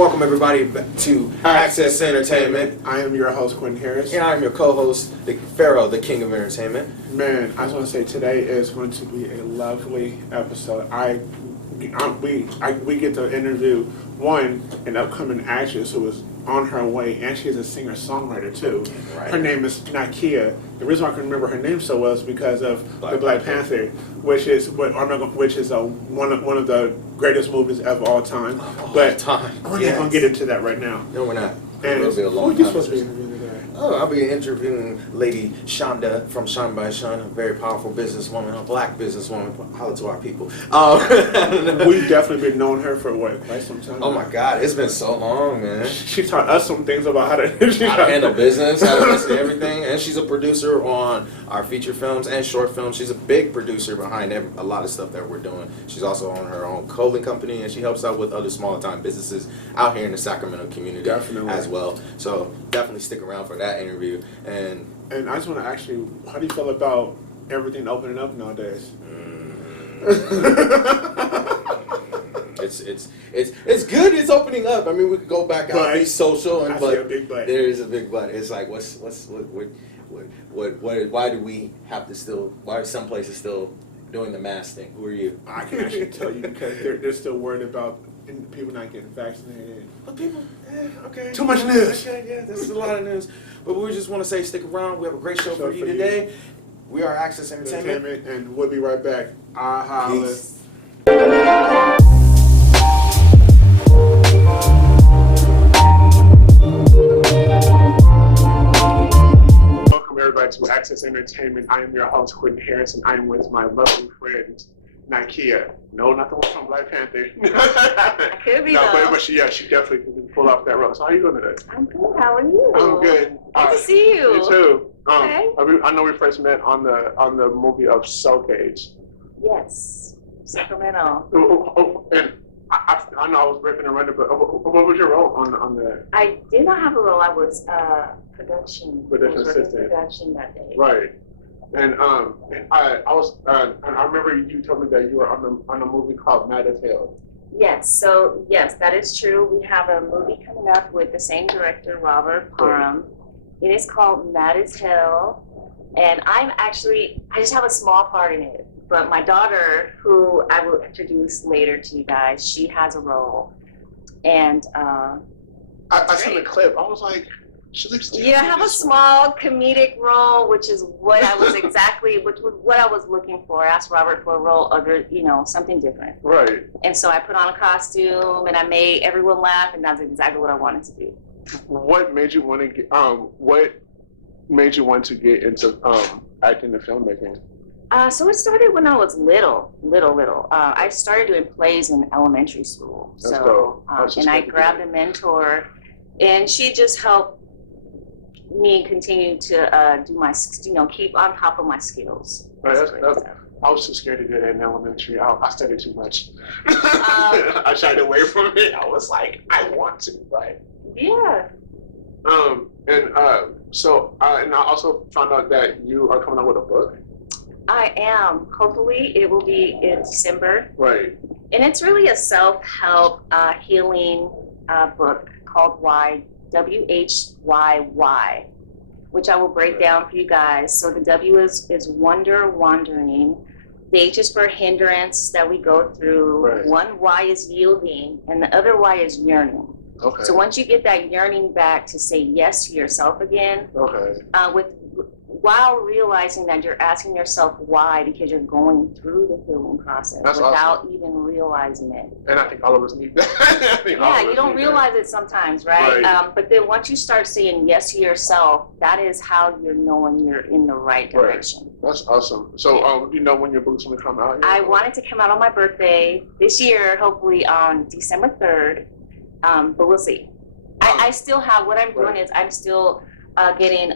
Welcome everybody back to Access Entertainment. I am your host, Quentin Harris. And I'm your co-host, the Pharaoh, the King of Entertainment. Man, I just want to say today is going to be a lovely episode. We get to interview an upcoming actress who is on her way, and she's a singer-songwriter too. Right. Her name is Nakia. The reason I can remember her name so well is because of the Black Panther, which is one of the greatest movies of all time. We're not going to get into that right now. No, we're not. And It'll be a long who are you time. supposed to be interviewing today? Oh, I'll be interviewing Lady Shanda from Shanda Shine, a very powerful businesswoman, a black businesswoman. Holla to our people. We've definitely been knowing her for quite some time. Oh my God, it's been so long, man. She taught us some things about how to handle business, how to listen to everything, and she's a producer on our feature films and short films. She's a big producer behind a lot of stuff that we're doing. She's also on her own clothing company, and she helps out with other smaller time businesses out here in the Sacramento community as well. So definitely stick around for that interview. And I just want to ask you, how do you feel about everything opening up nowadays? It's good. It's opening up. I mean, we could go back out, be social, and but there is a big but. It's like, why do we have to still? Why are some places still doing the mask thing? Who are you? I can actually tell you because they're still worried about people not getting vaccinated. But people, okay. Too much news. Okay, yeah, that's a lot of news. But we just want to say, stick around. We have a great show for you today. We are Access Entertainment, and we'll be right back. Peace. Welcome everybody to Access Entertainment. I am your host, Quentin Harris, and I am with my lovely friend, Nakia. No, not the one from Black Panther. Could be but she definitely can pull off that role. So how are you doing today? I'm good. How are you? I'm good. Good to see you. You too. Okay. I know we first met on the movie of Soul Cage. Yes, Sacramento. And I know I was breaking the render, but what was your role on the? I did not have a role. I was production assistant. Production that day. Right. And I remember you told me that you were on a movie called Mad as Hell. Yes. So yes, that is true. We have a movie coming up with the same director, Robert Parham. It is called Mad as Hell, and I just have a small part in it. But my daughter, who I will introduce later to you guys, she has a role. And I seen the clip. I was like, she looks. Yeah, I have a small comedic role, which is what I was what I was looking for. I asked Robert for a role, something different. Right. And so I put on a costume, and I made everyone laugh, and that's exactly what I wanted to do. What made you want to get? Into acting and filmmaking? So it started when I was little. I started doing plays in elementary school. And I grabbed a mentor, and she just helped me continue to do my, keep on top of my skills. Right, I was too scared to do that in elementary. I studied too much. I shied away from it. I was like, I want to, right? Yeah. And I also found out that you are coming out with a book. I am. Hopefully it will be in December. Right. And it's really a self-help healing book called WHYY, which I will break down for you guys. So the W is wandering. The H is for hindrance that we go through. Right. One Y is yielding, and the other Y is yearning. Okay. So once you get that yearning back to say yes to yourself again, while realizing that you're asking yourself why, because you're going through the healing process without even realizing it. And I think all of us need that. You don't realize it sometimes, right? But then once you start saying yes to yourself, that is how you're knowing you're in the right direction. Right. That's awesome. So, do you know when your book's going to come out? I want it to come out on my birthday this year, hopefully on December 3rd. But we'll see. I still have, what I'm doing is I'm still getting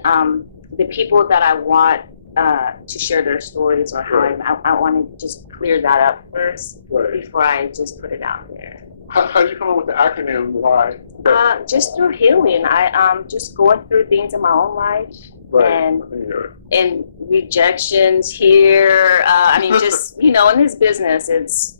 the people that I want to share their stories or how I want to just clear that up first before I just put it out there. How did you come up with the acronym? Why? Just through healing. I just going through things in my own life. Right. And rejections here. I mean, just in this business,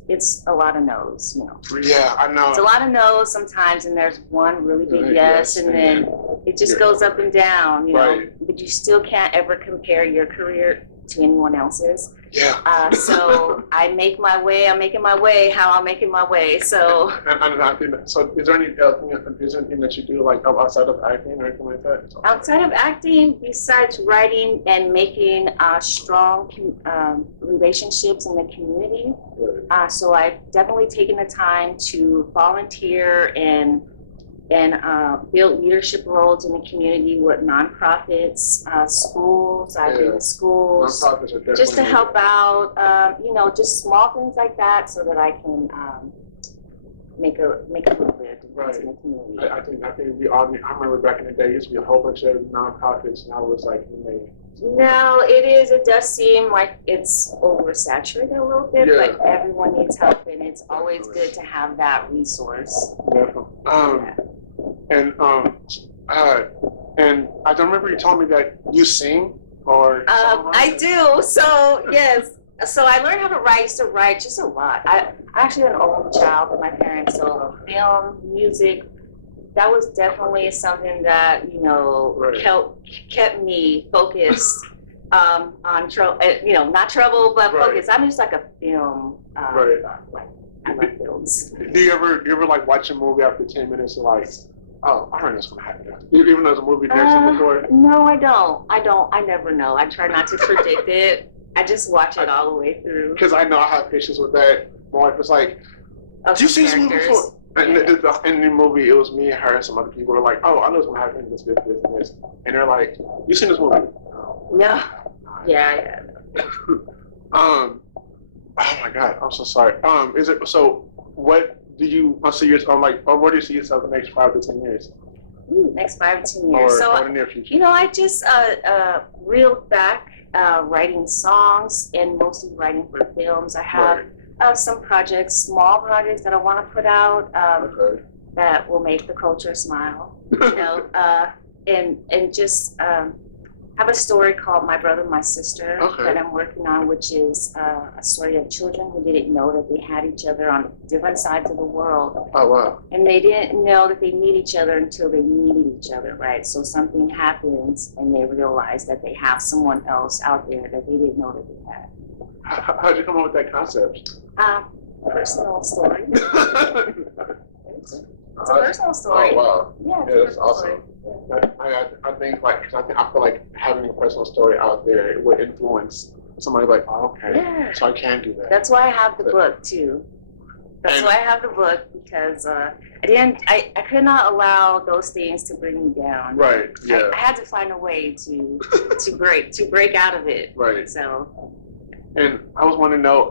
it's a lot of no's. Yeah, I know. It's a lot of no's sometimes, and there's one really big yes, and then it just goes up and down. Right. But you still can't ever compare your career to anyone else's. Yeah. So I make my way. I'm making my way. How I'm making my way. So. And I think that, so is there anything that you do like outside of acting or anything like that? Outside of acting, besides writing and making strong relationships in the community, so I've definitely taken the time to volunteer and build leadership roles in the community with nonprofits, schools. I've been in schools just to help out, just small things like that, so that I can make a little bit of difference in the community. I think we all. I remember back in the day, used to be a whole bunch of nonprofits, and I was like, No, it is. It does seem like it's oversaturated a little bit, but everyone needs help, and it's always good to have that resource. Definitely. And I don't remember you told me that you sing or. I do. So yes. So I learned how to write. I used to write just a lot. I actually an only child with my parents, so film, music. That was definitely something that kept me focused on trouble. Not trouble, but focused. I'm just like a film. I love films. Do you ever like watch a movie after 10 minutes and like, oh, I don't know what's gonna happen? Even though the movie next before. No, I don't. I never know. I try not to predict it. I just watch it all the way through. Because I know I have patience with that. My wife was like, "Did you see this movie before?" And in the movie, it was me and her and some other people were like, "Oh, I know what's gonna happen. This, and this." And they're like, "You seen this movie?" No. Yeah. Oh my God, I'm so sorry. Is it so? What do you see yourself where do you see yourself in the next 5 to 10 years? Next 5 to 10 years. Or in the near future? I just reeled back writing songs and mostly writing for films. I have some projects, small projects that I want to put out that will make the culture smile. And just have a story called My Brother, My Sister that I'm working on, which is a story of children who didn't know that they had each other on different sides of the world. Oh, wow. And they didn't know that they need each other until they needed each other, right? So something happens and they realize that they have someone else out there that they didn't know that they had. How'd you come up with that concept? Personal story. It's a personal story. Oh, wow. Yeah, that's awesome. I think I feel like having a personal story out there, it would influence somebody like, oh, okay, so I can do that. That's why I have the book too. That's why I have the book, because I could not allow those things to bring me down. Right. Yeah. I had to find a way to break out of it. Right. So. And I was wanting to know,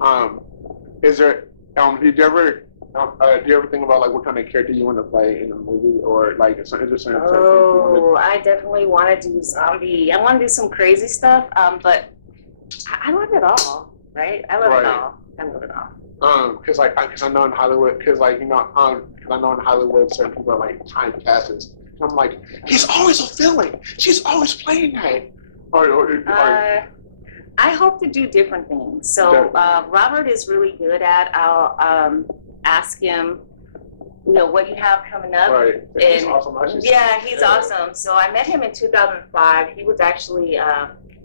is there did you ever do you ever think about like what kind of character you want to play in a movie, or like is there certain I definitely want to do zombie. I want to do some crazy stuff. But I love it all, right? I love it all. Because I know in Hollywood, because I know in Hollywood certain people are like time passes. And I'm like, he's always fulfilling. She's always playing that. I hope to do different things. So Robert is really good at. I'll ask him, what you have coming up. Right. And awesome. He's awesome. So I met him in 2005. He was actually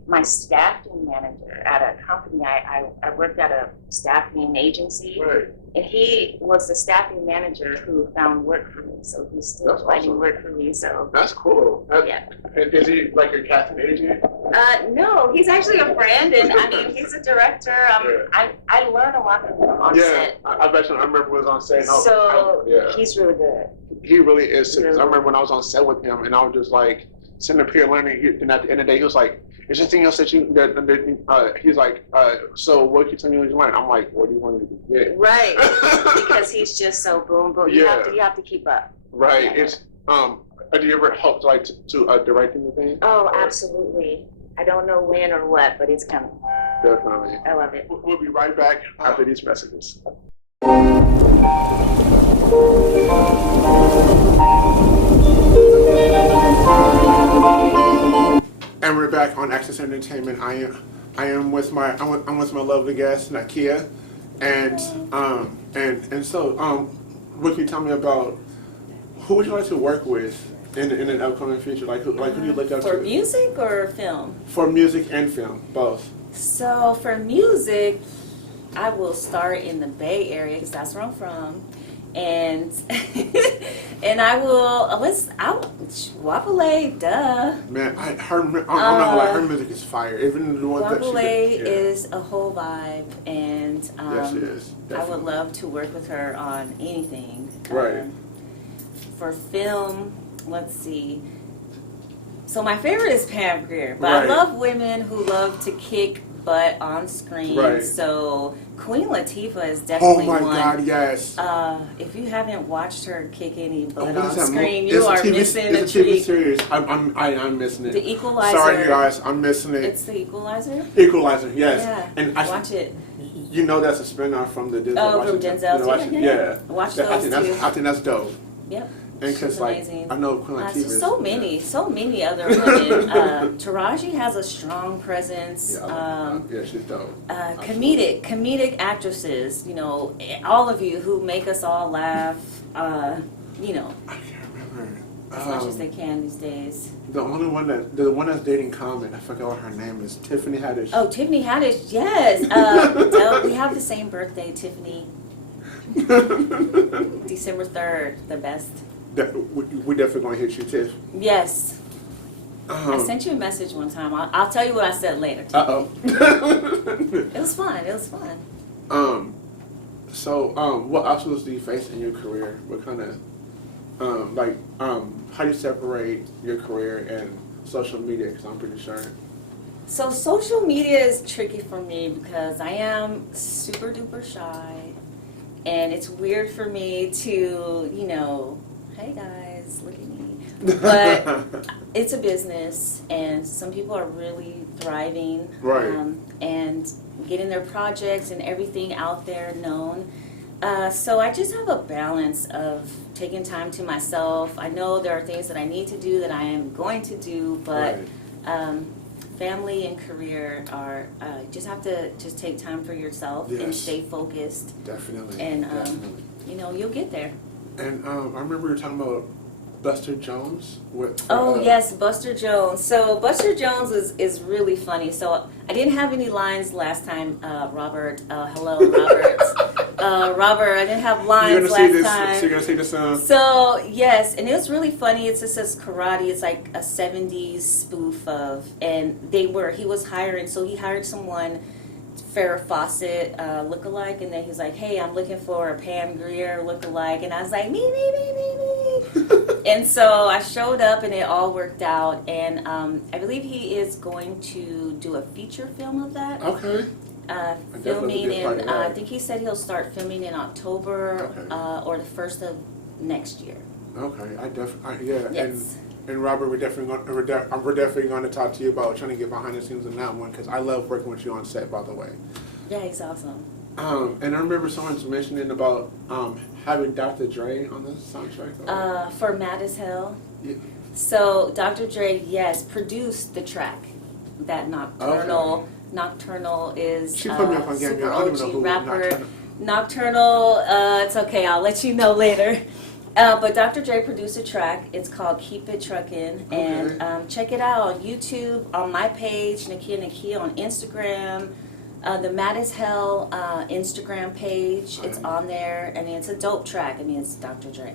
my staffing manager at a company. I worked at a staffing agency. Right. And he was the staffing manager who found work for me. So he's still finding work for me. So that's cool. Yeah. And is he like your casting agent? No, he's actually a friend, and I mean, he's a director. I learned a lot from him on set. I bet you. I remember when I was on set. He's really good. He really is. I remember when I was on set with him, and I was just like sitting up here learning. And at the end of the day, he was like, "Is there anything else that you?" He's like, "So what can you tell me what you learned?" I'm like, "What do you want me to do?" Yeah. Right, because he's just so boom boom. You have to keep up. Right. Yeah. It's do you ever help to direct anything? Oh, absolutely. I don't know when or what, but it's coming. Definitely. I love it. We'll be right back after these messages. Access Entertainment. I'm with my lovely guest Nakia, and so what can you tell me about who would you like to work with in an upcoming future? Like who do you look up to? For music or film? For music and film, both. So for music, I will start in the Bay Area because that's where I'm from, and and I will Wapale, duh. Man, I'm not gonna lie, her music is fire. Even the one that she Wapale did, is a whole vibe, and yes, she is. I Definitely. would love to work with her on anything. Right. For film, let's see. So my favorite is Pam Grier, but Right. I love women who love to kick butt on screen. Right. So Queen Latifah is Oh definitely my one. God, yes. If you haven't watched her kick any butt What on is that screen, mo- you it's a are TV missing a It's a TV treat. series. I'm missing it. The Equalizer. Sorry, you guys, I'm missing it. It's The Equalizer. Equalizer, yes. Yeah. And Watch it. You know that's a spin-off from the Denzel Oh, from Washington. Denzel's. Washington. Yeah. Watch I those think too. I think that's dope. Yep. And because She's like amazing. I know Queen Latifah. So, is- so many other women. Taraji has a strong presence. Yeah, she's dope. Comedic actresses. You know, all of you who make us all laugh. You know, I can't remember. as much as they can these days. The one that's dating Common, I forgot what her name is. Tiffany Haddish. Oh, Tiffany Haddish. Yes. We have the same birthday, Tiffany. December 3rd, the best. We definitely gonna hit you, Tiff. Yes. I sent you a message one time. I'll tell you what I said later. Uh-oh. It was fun. It was fun. So, what obstacles do you face in your career? What kind of, how do you separate your career and social media? Because I'm pretty sure. So social media is tricky for me because I am super duper shy, and it's weird for me to, you know, hey guys, look at me. But it's a business, and some people are really thriving, Right. And getting their projects and everything out there known. So I just have a balance of taking time to myself. I know there are things that I need to do that I am going to do, but family and career are just have to just take time for yourself and Yes. stay focused, Definitely. and definitely. you know, you'll get there. And I remember you were talking about Buster Jones with. Oh yes, Buster Jones. So Buster Jones is really funny. So I didn't have any lines last time, Robert. Hello, Robert. Robert, I didn't have lines last time. So you're gonna see this soon. So yes, and it was really funny. It just says karate. It's like a '70s spoof of, and he was hiring. So he hired someone, Farrah Fawcett lookalike, and then he's like, "Hey, I'm looking for a Pam Grier lookalike," and I was like, "Me." And so I showed up, and it all worked out. And I believe he is going to do a feature film of that. Okay. Filming be a part in, of that. I think he said he'll start filming in October Okay. or the first of next year. Okay. Yeah. Yes. And Robert, we're definitely going to talk to you about trying to get behind the scenes in that one because I love working with you on set. By the way. Yeah, he's awesome. And I remember someone's mentioning about having Dr. Dre on the soundtrack. For Mad as Hell. Yeah. So Dr. Dre, yes, produced the track. That Nocturnal. Nocturnal is She put me up on game. super I don't even know OG who rapper. Nocturnal, it's okay. I'll let you know later. But Dr. Dre produced a track. It's called Keep It Truckin'. And check it out on YouTube, on my page, Nakia on Instagram. The Mad as Hell Instagram page, it's on there. I mean, it's a dope track. I mean, it's Dr. Dre.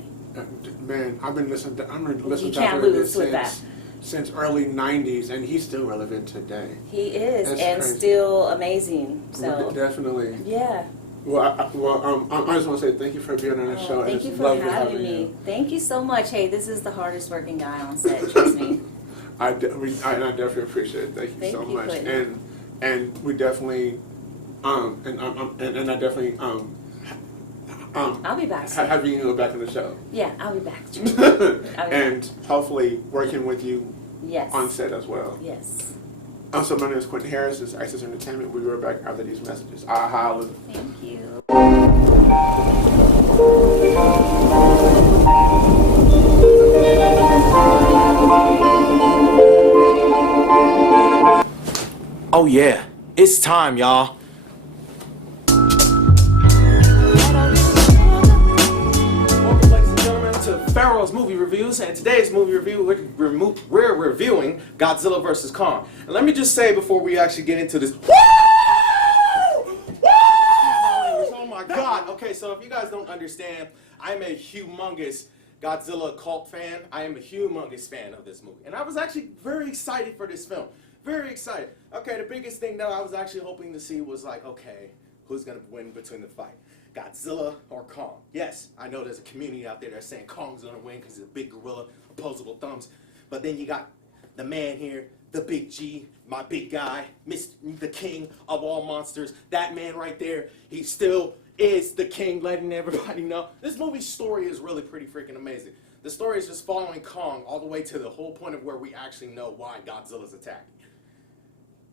Man, I've been listening to You can't lose with that. Since early '90s, and he's still relevant today. He is, That's and crazy. still amazing. So Definitely. yeah. Well, I just want to say thank you for being on the show. and Thank it's you for lovely having me. you. Thank you so much. Hey, this is the hardest working guy on set. Trust me. I definitely appreciate it. Thank you so much. Whitney. And we definitely and I definitely I'll be back soon. having you back on the show. Yeah, I'll be back. And hopefully working with you Yes. on set as well. Yes. Also, my name is Quentin Harris. This is Access Entertainment. We'll be right back after these messages. Holla. Thank you. yeah, it's time, y'all. Welcome, ladies and gentlemen, to Pharaoh's Movie Reviews, and today's movie review, we're reviewing Godzilla vs. Kong. And let me just say before we actually get into this, woo! Oh my God. Okay, so if you guys don't understand, I'm a humongous Godzilla cult fan. I am a humongous fan of this movie. And I was actually very excited for this film. Very excited. Okay, the biggest thing that I was actually hoping to see was like, okay, who's going to win between the fight? Godzilla or Kong? Yes, I know there's a community out there that's saying Kong's going to win because he's a big gorilla, opposable thumbs. But then you got the man here, the big G, my big guy, the king of all monsters. That man right there, he still is the king, letting everybody know. This movie's story is really pretty freaking amazing. The story is just following Kong all the way to the whole point of where we actually know why Godzilla's attacking.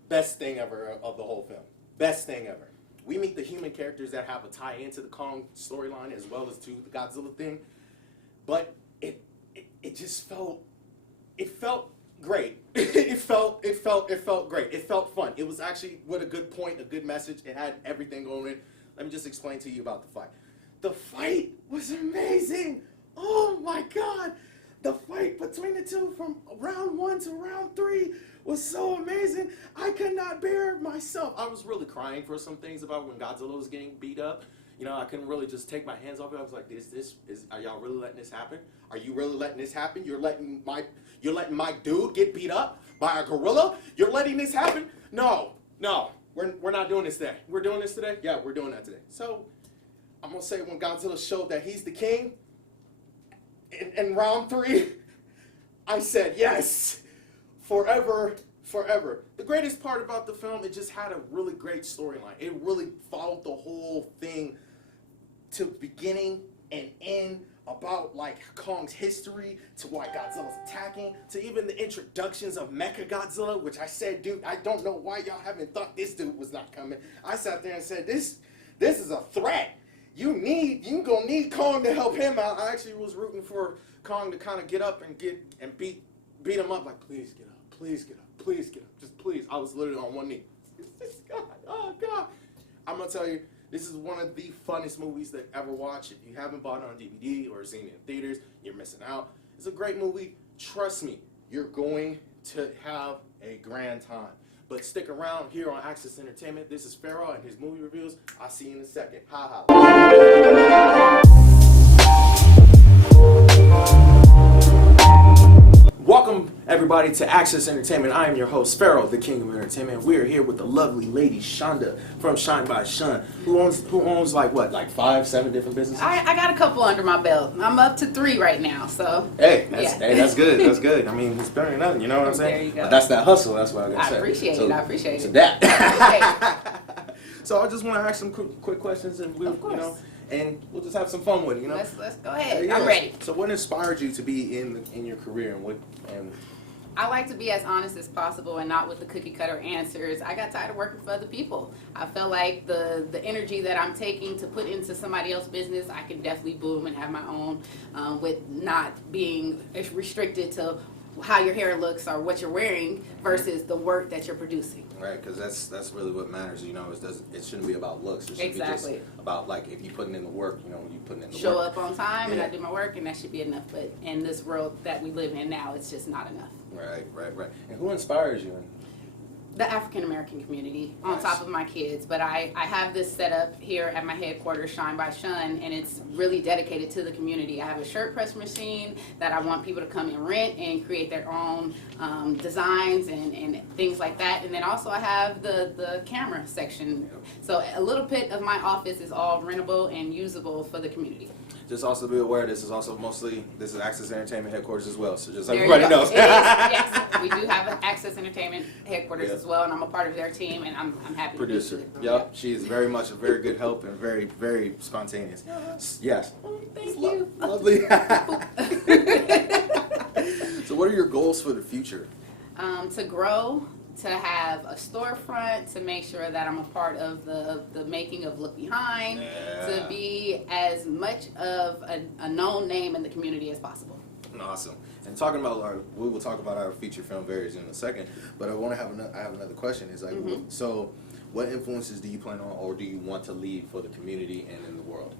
Best thing ever of the whole film. Best thing ever. We meet the human characters that have a tie into the Kong storyline as well as to the Godzilla thing. But it just felt great. it felt great. It felt fun. It was actually with a good point, a good message. It had everything going in. Let me just explain to you about the fight. The fight was amazing. Oh my God. The fight between the two from round 1 to round 3 was so amazing. I could not bear myself. I was really crying for some things about when Godzilla was getting beat up. You know, I couldn't really just take my hands off it. I was like, are y'all really letting this happen? Are you really letting this happen? You're letting my dude get beat up by a gorilla? You're letting this happen? No. We're not doing this today. We're doing this today? Yeah, we're doing that today. So, I'm going to say when Godzilla showed that he's the king, in round 3, I said, yes, forever. The greatest part about the film, it just had a really great storyline. It really followed the whole thing to beginning and end, about like Kong's history, to why Godzilla's attacking, to even the introductions of Mecha Godzilla, which I said, dude, I don't know why y'all haven't thought this dude was not coming. I sat there and said, this is a threat. You gonna need Kong to help him out. I actually was rooting for Kong to kind of get up and beat him up. Like, please get up, just please. I was literally on one knee. God, oh God. I'm gonna tell you, this is one of the funnest movies that ever watched. If you haven't bought it on DVD or seen it in theaters, you're missing out. It's a great movie. Trust me, you're going to have a grand time. But stick around here on Access Entertainment. This is Pharaoh and his movie reviews. I'll see you in a second. Ha ha. Welcome everybody to Access Entertainment. I am your host, Pharaoh, the King of Entertainment. We are here with the lovely lady Shanda from Shine by Shun, who owns like 5, 7 different businesses. I got a couple under my belt. I'm up to 3 right now. So that's good. That's good. I mean, it's better than nothing. You know what I'm saying? There you go. But that's that hustle. That's what I gotta say. I appreciate it. So that. So I just want to ask some quick questions, and we'll just have some fun with it. You know. Let's go ahead. I'm ready. So what inspired you to be in your career, and I like to be as honest as possible and not with the cookie cutter answers. I got tired of working for other people. I felt like the energy that I'm taking to put into somebody else's business, I can definitely boom and have my own, with not being restricted to how your hair looks or what you're wearing versus the work that you're producing. Right, because that's really what matters. You know, it shouldn't be about looks. It should be just about like if you putting in the work. You know, you putting in the Show work. up on time and I do my work, and that should be enough. But in this world that we live in now, it's just not enough. Right. And who inspires you? The African American community on top of my kids. But I have this set up here at my headquarters, Shine by Shun, and it's really dedicated to the community. I have a shirt press machine that I want people to come and rent and create their own designs and things like that. And then also I have the camera section. So a little bit of my office is all rentable and usable for the community. Just also be aware, this is Access Entertainment headquarters as well. So just There everybody knows. It is, yes, we do have an Access Entertainment headquarters as well, and I'm a part of their team, and I'm happy Producer. to be here. Yep, she is very much a very good help and very, very spontaneous. Yes. Thank you. Lovely. So what are your goals for the future? To grow, to have a storefront, to make sure that I'm a part of the making of Look Behind, to be as much of a known name in the community as possible. Awesome. And talking about we will talk about our feature film very soon in a second. But I want to I have another question. Is like, so what influences do you plan on, or do you want to leave for the community and in the world?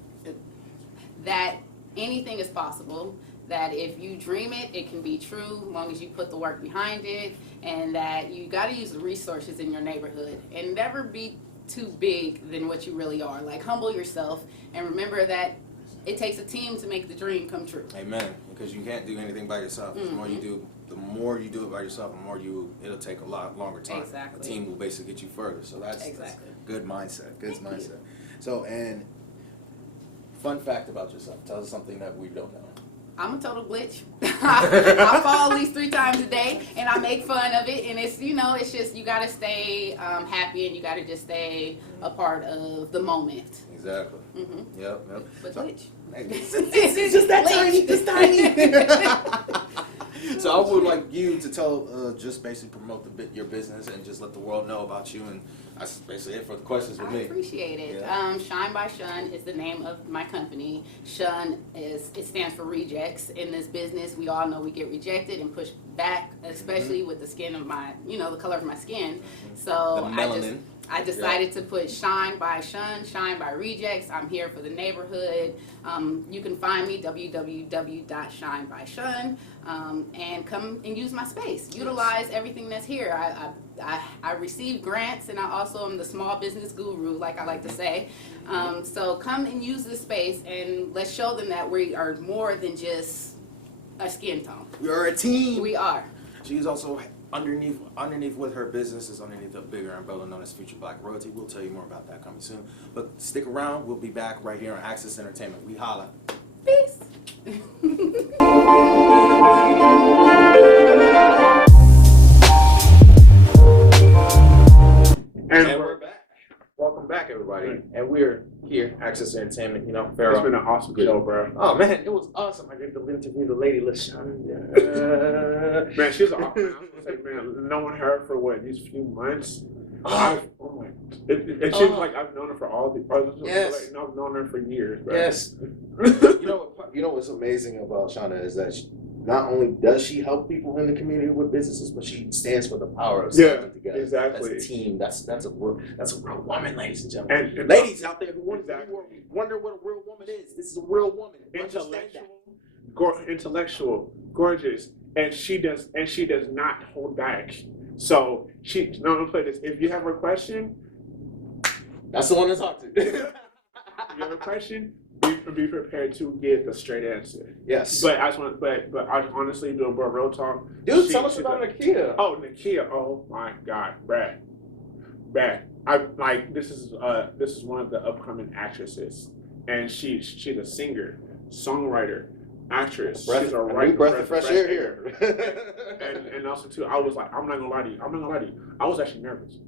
That anything is possible. That if you dream it, it can be true, as long as you put the work behind it, and that you got to use the resources in your neighborhood and never be too big than what you really are. Like, humble yourself and remember that it takes a team to make the dream come true. Amen. Because you can't do anything by yourself. The more you do it by yourself, the more it'll take a lot longer time. Exactly. The team will basically get you further. So that's good mindset. Good mindset. So, and fun fact about yourself. Tell us something that we don't know. I'm a total glitch. I fall at least 3 times a day, and I make fun of it. And it's, it's just, you got to stay happy, and you got to just stay a part of the moment. Exactly. Yep. But glitch. It's just that tiny. Just tiny. So I would like you to tell, just basically promote your business and just let the world know about you, and that's basically it for the questions with me. I appreciate it. Yeah. Shine by Shun is the name of my company. Shun it stands for rejects. In this business, we all know we get rejected and pushed back, especially with the skin of my, the color of my skin. So the melanin. I decided to put Shine by Shun, Shine by Rejects. I'm here for the neighborhood. You can find me, www.shinebyshun, and come and use my space. Utilize everything that's here. I receive grants, and I also am the small business guru, like I like to say. So come and use this space, and let's show them that we are more than just a skin tone. We are a team. We are. She's also underneath with her business is underneath a bigger umbrella known as Future Black Royalty. We'll tell you more about that coming soon. But stick around. We'll be back right here on Access Entertainment. We holla. Peace. And we're back. Welcome back, everybody. And we're here, Access Entertainment. Pharaoh. It's been an awesome show, bro. Oh man, it was awesome. I get to interview the lady, Shanda. Man, she's awesome. Man, knowing her for these few months. It seems like I've known her for Yes. I've known her for years, bro. Yes. You know what's amazing about Shanda is that not only does she help people in the community with businesses, but she stands for the power of standing together. Exactly. That's a team. That's a real woman, ladies and gentlemen. And ladies out there who wonder what a real woman is. This is a real woman. Intellectual, gorgeous, and she does not hold back. So I'm gonna play this. If you have a question, that's the one to talk to. If you have a question, be prepared to give the straight answer. Yes. But I honestly do a real talk. Dude, tell us about Nakia. Oh, Nakia! Oh my God, Brad. This is one of the upcoming actresses, and she's a singer, songwriter, actress. She's a breath of fresh air here. and also too, I was like, I'm not gonna lie to you. I was actually nervous.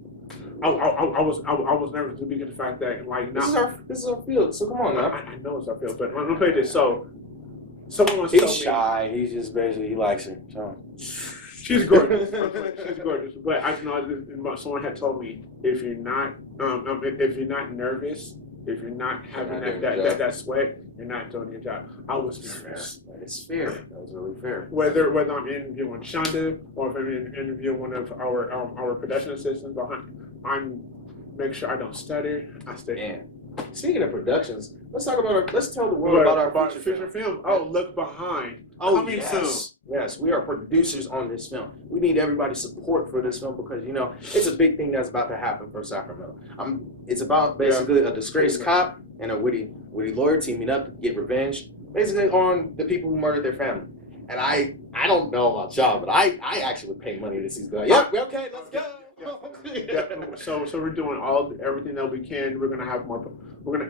I was nervous to begin the fact that this is our field. So come on now. I know it's our field, but I'm gonna play this. So someone was telling me he's shy. He's just basically he likes her. So. She's gorgeous. She's gorgeous. But I know someone had told me if you're not nervous, if you're not having that sweat, you're not doing your job. I was nervous. It's fair. That was really fair. Whether I'm interviewing Shanda or if I'm interviewing one of our production assistants, I'm make sure I don't stutter. I stay. And speaking of productions, let's tell the world about our future film. Oh, look behind. Oh, coming soon. Yes, we are producers on this film. We need everybody's support for this film because it's a big thing that's about to happen for Sacramento. It's about basically a disgraced cop and a witty lawyer teaming up to get revenge, basically on the people who murdered their family. And I don't know about y'all, but I actually would pay money to see this guy. Yep, okay, let's go. Yeah. So we're doing everything that we can. We're gonna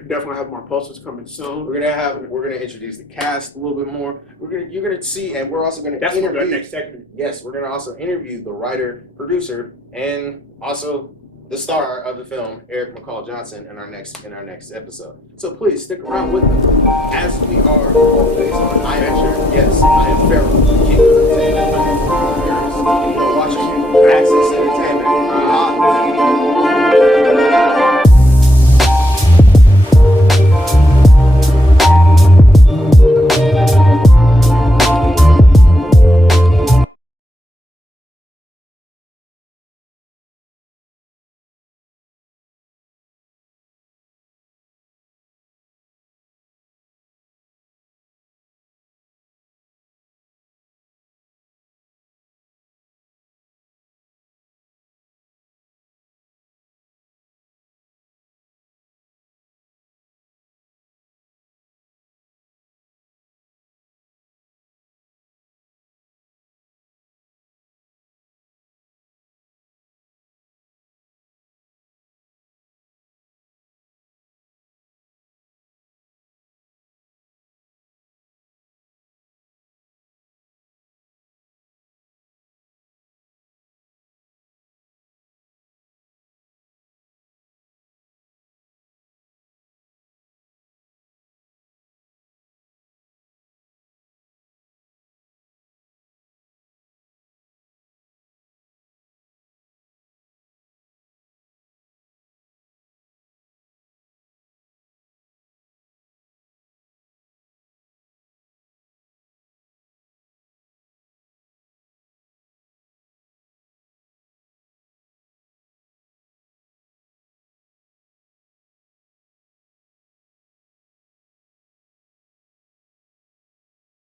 definitely have more posters coming soon. We're gonna introduce the cast a little bit more. You're gonna see, and we're also gonna interview. That's the next segment. Yes, we're gonna also interview the writer, producer, and also the star of the film, Eric McCall Johnson, in our next episode. So please stick around with us as we are.